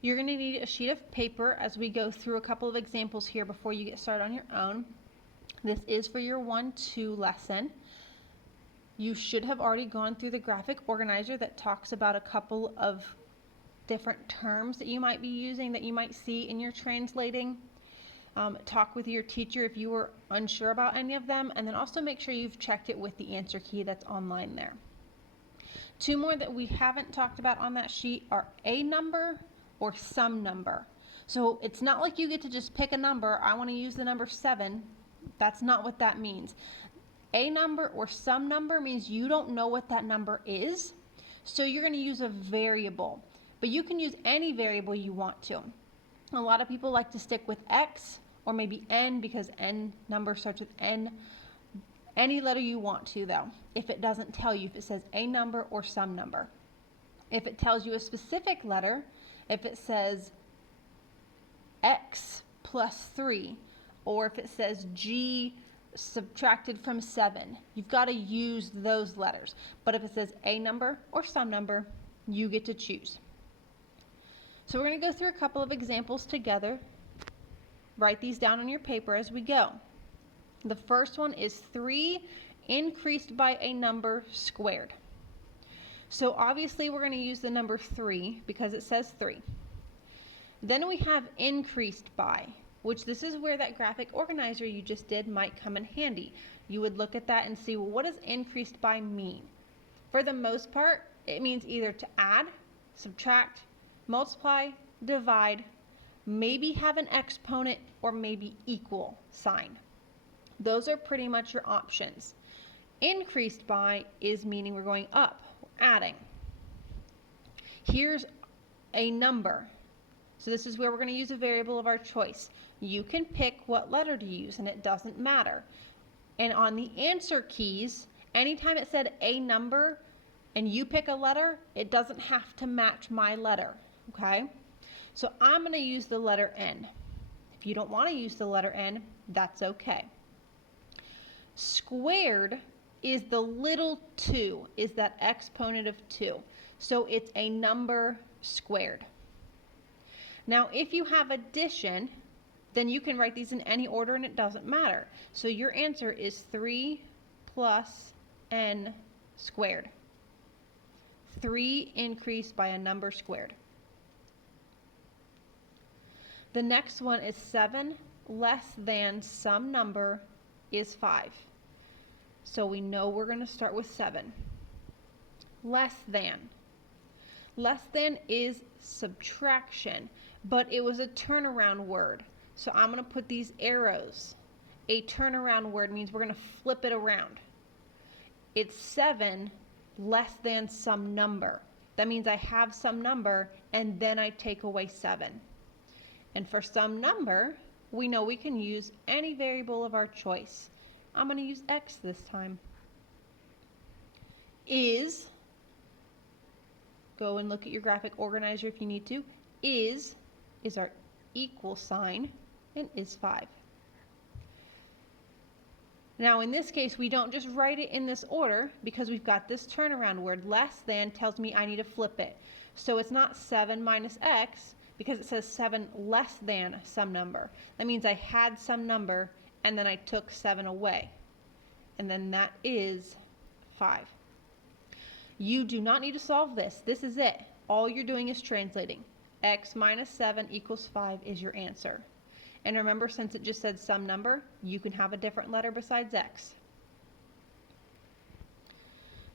You're going to need a sheet of paper as we go through a couple of examples here before you get started on your own. This is for your 1-2 lesson. You should have already gone through the graphic organizer that talks about a couple of different terms that you might be using that you might see in your translating. Talk with your teacher if you were unsure about any of them, and then also make sure you've checked it with the answer key that's online there. Two more that we haven't talked about on that sheet are a number or some number. So it's not like you get to just pick a number. I want to use the number 7. That's not what that means. A number or some number means you don't know what that number is, so you're going to use a variable. But you can use any variable you want to. A lot of people like to stick with X or maybe N because N number starts with N. Any letter you want to though, if it doesn't tell you, if it says a number or some number. If it tells you a specific letter, if it says X plus 3, or if it says G subtracted from 7, you've got to use those letters. But if it says a number or some number, you get to choose. So we're going to go through a couple of examples together. Write these down on your paper as we go. The first one is 3 increased by a number squared. So obviously we're going to use the number 3 because it says 3. Then we have increased by, which this is where that graphic organizer you just did might come in handy. You would look at that and see, well, what does increased by mean? For the most part, it means either to add, subtract, multiply, divide, maybe have an exponent, or maybe equal sign. Those are pretty much your options. Increased by is meaning we're going up, we're adding. Here's a number. So this is where we're going to use a variable of our choice. You can pick what letter to use and it doesn't matter. And on the answer keys, anytime it said a number and you pick a letter, it doesn't have to match my letter, okay? So I'm going to use the letter N. If you don't want to use the letter N, that's okay. Squared is the little 2, is that exponent of 2. So it's a number squared. Now if you have addition, then you can write these in any order and it doesn't matter. So your answer is 3 plus N squared. 3 increased by a number squared. The next one is 7 less than some number is 5. So we know we're going to start with 7. Less than. Less than is subtraction, but it was a turnaround word. So I'm going to put these arrows. A turnaround word means we're going to flip it around. It's 7 less than some number. That means I have some number and then I take away 7. And for some number, we know we can use any variable of our choice. I'm going to use X this time. Is, go and look at your graphic organizer if you need to, is our equal sign and is 5. Now in this case, we don't just write it in this order because we've got this turnaround word. Less than tells me I need to flip it. So it's not 7 minus X because it says 7 less than some number. That means I had some number and then I took 7 away. And then that is 5. You do not need to solve this. This is it. All you're doing is translating. X minus 7 equals 5 is your answer. And remember, since it just said some number, you can have a different letter besides X.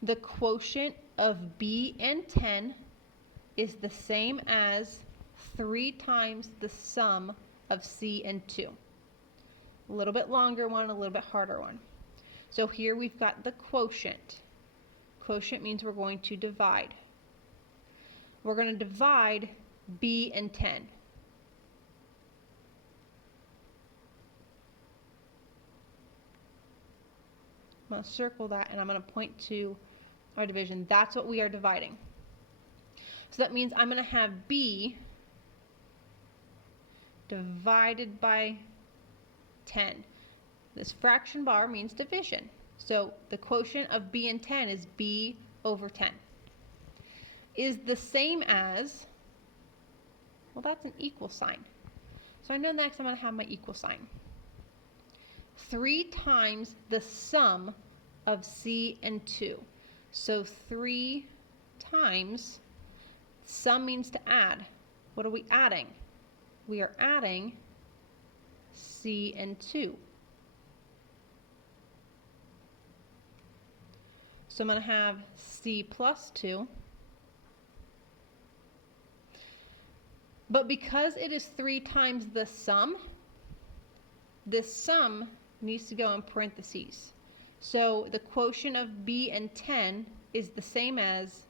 The quotient of B and 10 is the same as 3 times the sum of C and 2. A little bit longer one, a little bit harder one. So here we've got the quotient. Quotient means we're going to divide. We're going to divide B and 10. I'm going to circle that and I'm going to point to our division. That's what we are dividing. So that means I'm going to have B divided by 10. This fraction bar means division. So the quotient of B and 10 is B over 10. Is the same as Well, that's an equal sign. So I know next I'm going to have my equal sign. 3 times the sum of C and 2. So 3 times, sum means to add. What are we adding? We are adding C and 2. So I'm going to have C plus 2. But because it is 3 times the sum, this sum needs to go in parentheses. So the quotient of B and 10 is the same as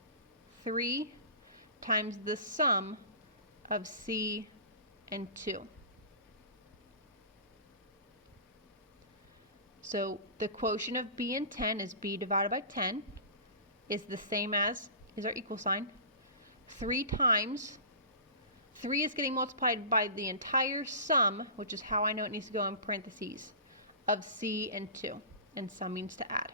3 times the sum of C and 2. So the quotient of B and 10 is B divided by 10, is the same as, is our equal sign, 3 times, 3 is getting multiplied by the entire sum, which is how I know it needs to go in parentheses, of C and 2, and sum means to add.